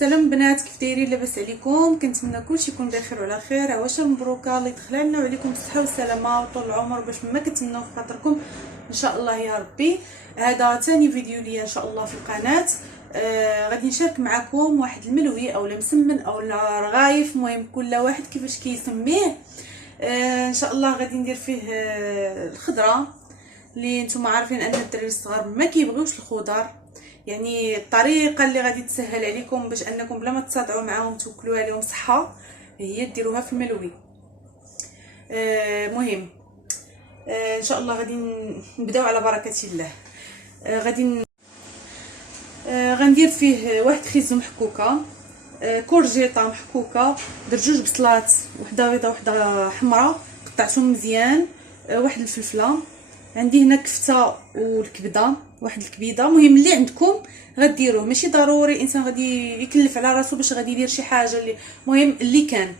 سلام بنات، كيف دايرين؟ لاباس عليكم؟ كنتمنى كلشي يكون بخير وعلى خير. عواشر مبروكه، الله يدخل علينا وعليكم بالصحه والسلامه وطول العمر باش ما كتمناو في خاطركم ان شاء الله يا ربي. هذا ثاني فيديو ليا ان شاء الله في القناه. غادي نشارك معكم واحد الملوي اولا مسمن اولا رغايف، المهم كل واحد كيفاش كيسميه. ان شاء الله غادي ندير فيه الخضره اللي نتوما عارفين ان الدراري الصغار ما كيبغيوش الخضر، يعني الطريقه اللي غادي تسهل عليكم باش انكم بلا ما تصادعوا معاهم توكلوا عليهم صحه هي ديروها في الملوي. مهم ان شاء الله غادي نبداو على بركه الله. غندير فيه واحد خيزو محكوكه، كورجيطه محكوكه، درت جوج بصلات، وحده بيضه وحده حمراء قطعتهم مزيان، واحد الفلفله، عندي هنا كفته والكبده، واحد الكبيده. المهم اللي عندكم غديروه، ماشي ضروري الانسان غادي يكلف على راسو باش غادي يدير شي حاجه اللي المهم اللي كان.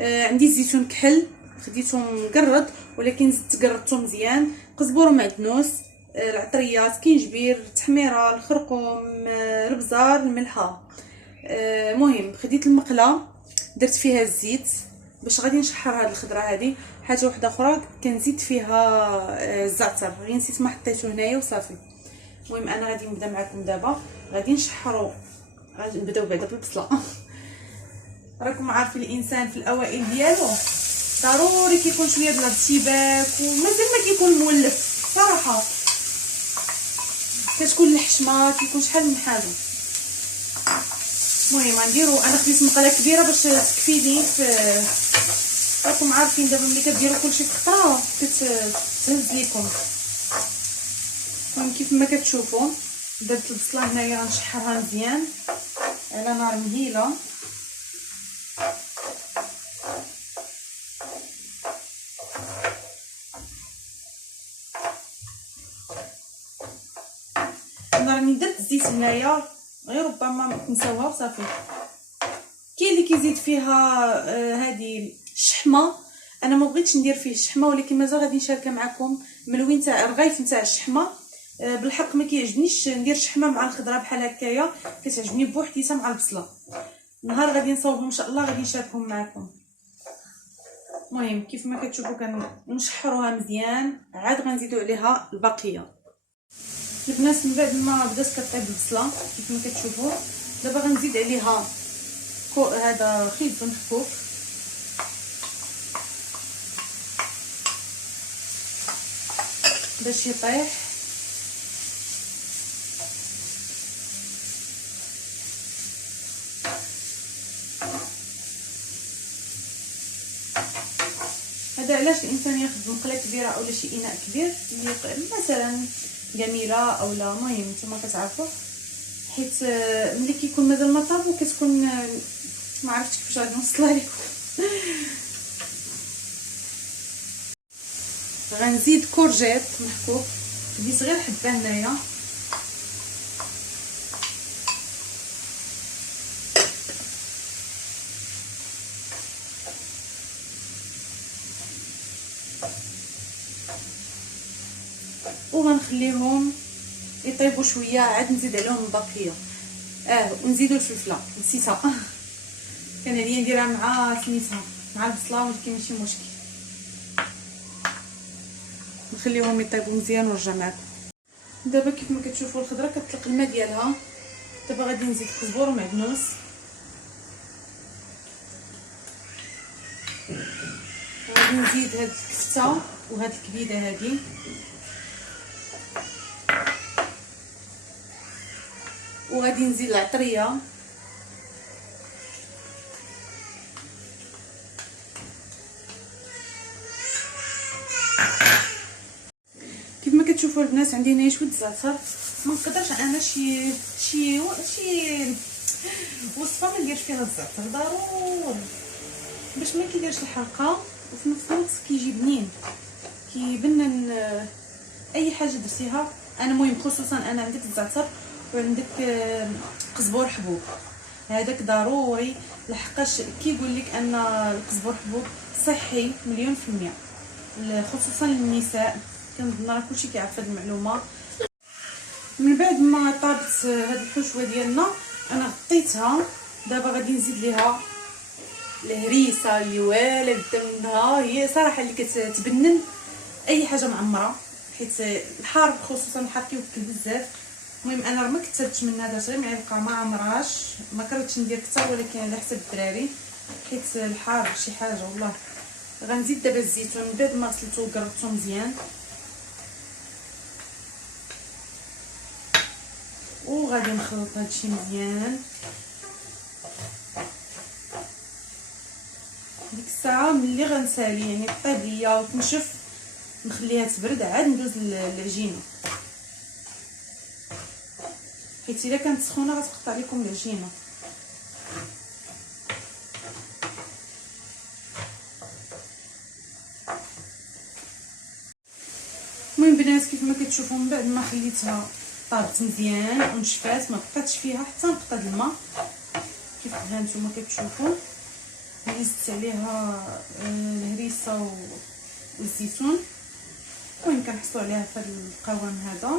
عندي الزيتون كحل خديته مقرد ولكن زدت قردته مزيان، قزبور ومعدنوس، العطريات، كينجبير، التحميره، الخرقوم، البزار، الملحه. مهم خديت المقله درت فيها الزيت باش غادي نشحر هاد الخضره هذه. حاجه واحده اخرى كنزيد فيها الزعتر، غير نسيت ما حطيته هنايا وصافي. المهم انا غادي نبدا معكم دابا، غادي نشحروا، غادي نبداو بعدا بالبصله. راكم عارفين الانسان في الاوائل ديالو ضروري كيكون شويه ديال الشباك ومازال ما كيكون مولف صراحه، كتكون الحشمه كيكون شحال من حاجه. المهم غنديرو، انا خديت مقله كبيره باش تكفيني في، راكم عارفين دابا ملي كديروا كلشي في خطره كتهز ليكم. المهم كيف ما كتشوفوا درت البصله هنايا غنشحرها مزيان على نار مهيله. انا راني درت الزيت هنايا غير ربما نساوها وصافي. كاين اللي كيزيد فيها هذه الشحمه، انا ما بغيتش ندير فيه الشحمه ولكن مازال غادي نشاركها معكم ملوي نتاع الرغيف نتاع الشحمه. بالحق ما كيعجبنيش ندير شحمه مع الخضره بحال هكايا، كتعجبني بوحديتها مع البصله. نهار غادي نصاوبهم ان شاء الله غادي نشاركهم معكم. المهم كيف ما كتشوفوا كنشحروها مزيان، عاد غنزيدوا عليها البقيه. البنات من بعد ما بدات كطيب البصله كيف ما كتشوفوا دابا غنزيد عليها هذا خيزو محكوك، باش يطيح. هذا علاش الانسان ياخذ مقله كبيره اولا شي اناء كبير مثلا جميله اولا، المهم نتوما كتعرفوا، حيت ملي كيكون مازال ما طاب وكتكون ما عرفتش كيفاش غادي نوصلها لكم. غنزيد كورجيط محكوك، خديت غير حبه هنايا، وغنخليهم يطيبوا شويه عاد نزيد عليهم البقيه. ونزيدوا الفلفله نسيتها، كان عليا نديرها مع سميتها مع البصله ولكن ماشي مشكل. نخليهم يطيبوا مزيان ونرجع معكم. دابا كيف ما كتشوفوا الخضره كتطلق الماء ديالها، دابا غادي نزيد قزبور ومعدنوس، غادي نزيد هاد الكفته وهاد الكبيده هادي، وغادي نزيد العطريه، كيف ما كتشوفوا البنات عندي هنا شويه الزعتر. ما نقدرش انا شي وصفه ما نديرش فيها الزعتر، ضروري باش ما كيديرش الحرقه وفي نفس الوقت كيجي بنين كيبنن اي حاجه درتيها. انا المهم خصوصا انا عندك الزعتر وعندك قزبور حبوب، هذاك ضروري لحقاش كيقول لك ان القزبور حبوب صحي مليون في المية، خصوصا للنساء. كنظن راه كلشي كيعرف هذه المعلومه. من بعد ما طابت هاد الحشوه ديالنا انا غطيتها دابا غادي نزيد ليها الهريسه اللي والا بدا منها، هي صراحه اللي كتبنن اي حاجه معمره، حيت الحار خصوصا الحار كيوكل بزاف. المهم انا راه ما كثرتش منها، درت غير معلقه ما عمراش، ما كرهتش ندير كثر، ولكن على حسب الدراري حيت الحار شي حاجه والله. غنزيد دابا الزيتون من بعد ما غسلته وقربته مزيان، وغادي نخلط هادشي مزيان. ديك الساعه ملي غنسالي يعني طيب ليا وتنشف نخليها تبرد عاد ندوز للعجينه، حيت الا كانت سخونه غتقطع لكم العجينه. المهم بنات كيف ما كتشوفوا من بعد ما خليتها طابت مزيان ونشفات، ما بقاتش فيها حتى نقطه د الماء كيف ها نتوما كتشوفوا. زدت عليها الهريسه والزيتون، المهم كنحصلوا عليها في القوام هذا.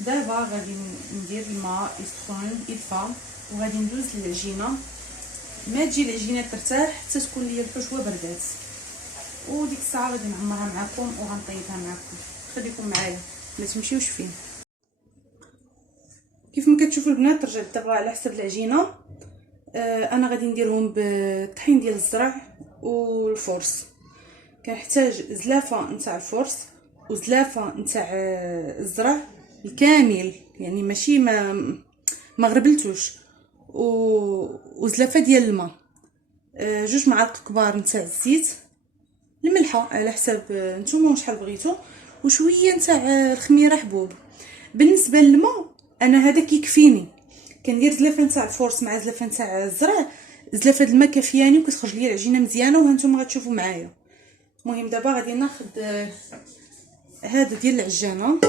دابا غادي ندير الماء يسخن يدفى وغادي ندوز للعجينه، ما تجي العجينه ترتاح حتى تكون ليا الحشوه بردات، وديك الساعه غادي نعمرها معكم وغنطيبها معكم. خليكم معايا ما تمشيوش فين. كيف ما كتشوفوا البنات رجعت دابا على حسب العجينه. انا غادي نديرهم بالطحين ديال الزرع والفرص. كنحتاج زلافه نتاع الفرص وزلافه نتاع الزرع الكامل، يعني ماشي ما غربلتوش، وزلافه ديال الماء، 2 معالق كبار نتاع الزيت، الملحه على حساب نتوما شحال بغيتو، وشويه نتاع الخميره حبوب. بالنسبه للماء انا هذا كيكفيني، كندير زلافه نتاع الفرص مع زلافه نتاع الزرع، زلافه الماء كافياني وكتخرج لي العجينه مزيانه وهانتوما غتشوفوا معايا. المهم دابا غادي ناخذ هذا ديال العجانه،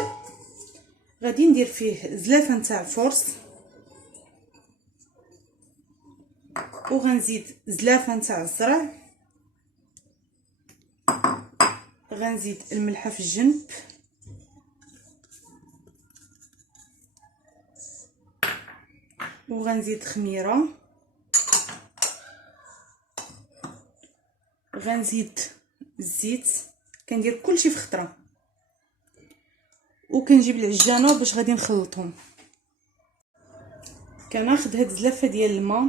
غادي ندير فيه زلافه نتاع الفرص وغنزيد زلافه نتاع الزرع، غنزيد الملحه في الجنب، وغنزيد خميره، غنزيد الزيت، كندير كلشي في خطره، وكنجيب العجانه باش غادي نخلطهم. كناخذ هاد الزلافه ديال الماء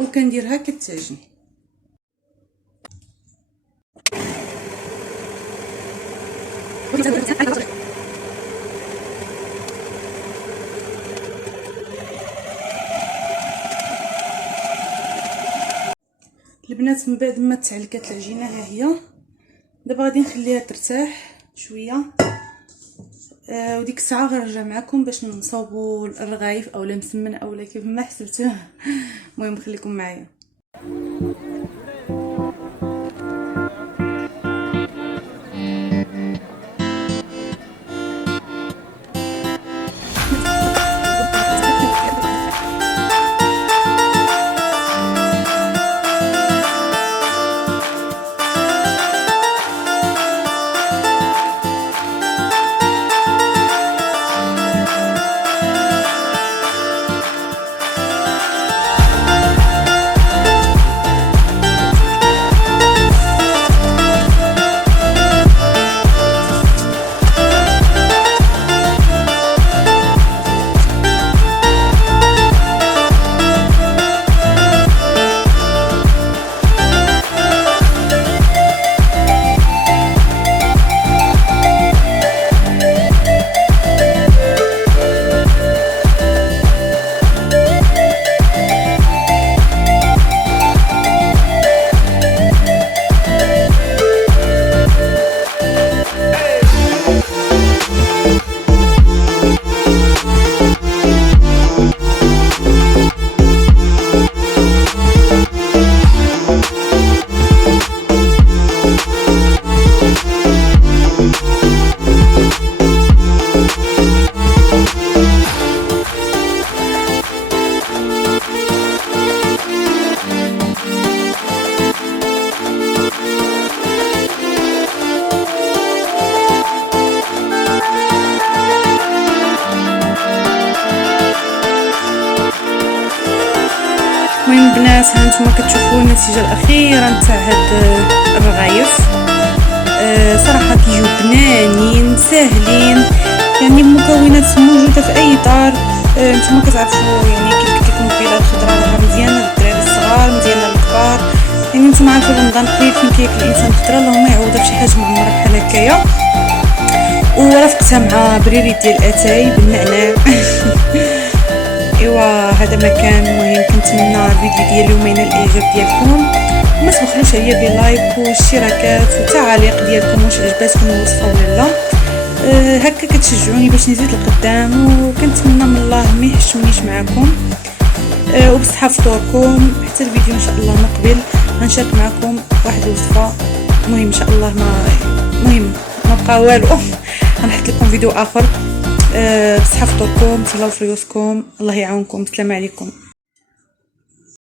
وكنديرها كالتاجن. البنات من بعد ما تعلكات العجينه ها هي، دابا غادي نخليها ترتاح شويه، وديك الساعه غنرجع معكم باش نصاوبوا الرغايف اولا مسمن اولا كيف ما حسبتوه. المهم خليكم معايا. البنات ها نتوما كتشوفوا النتيجه الاخيره نتاع هاد الرغايف. صراحه كيجيو بنانين ساهلين، يعني المكونات موجوده في اي دار. نتوما كتعرفوا يعني كيف قلت لكم البيضه الخضراء راها مزيانه للدراري الصغار مزيانه للكبار. يعني نتوما عارفين رمضان قريب فين كياكل الانسان خضره، اللهم يعوضها بشي حاجه معمره بحال هكايا. ورافقتها مع بريري ديال اتاي بالنعناع. ايوا هذا ما كان. المهم كنتمنى الفيديو ديال اليوم ينال الاعجاب ديالكم، وما تبخلوش عليا بلايك والاشتراكات والتعاليق ديالكم واش عجباتكم الوصفه ولا لا. هكا كتشجعوني باش نزيد لقدام، وكنتمنى من الله ما يحشمنيش معكم. وبصحه فطوركم حتى الفيديو ان شاء الله مقبل غنشارك معكم واحد الوصفه. المهم ان شاء الله ما بقى والو. غنحط لكم فيديو اخر. بصحه فطوركم، تهلاو في ريوسكم، الله يعاونكم، السلام عليكم.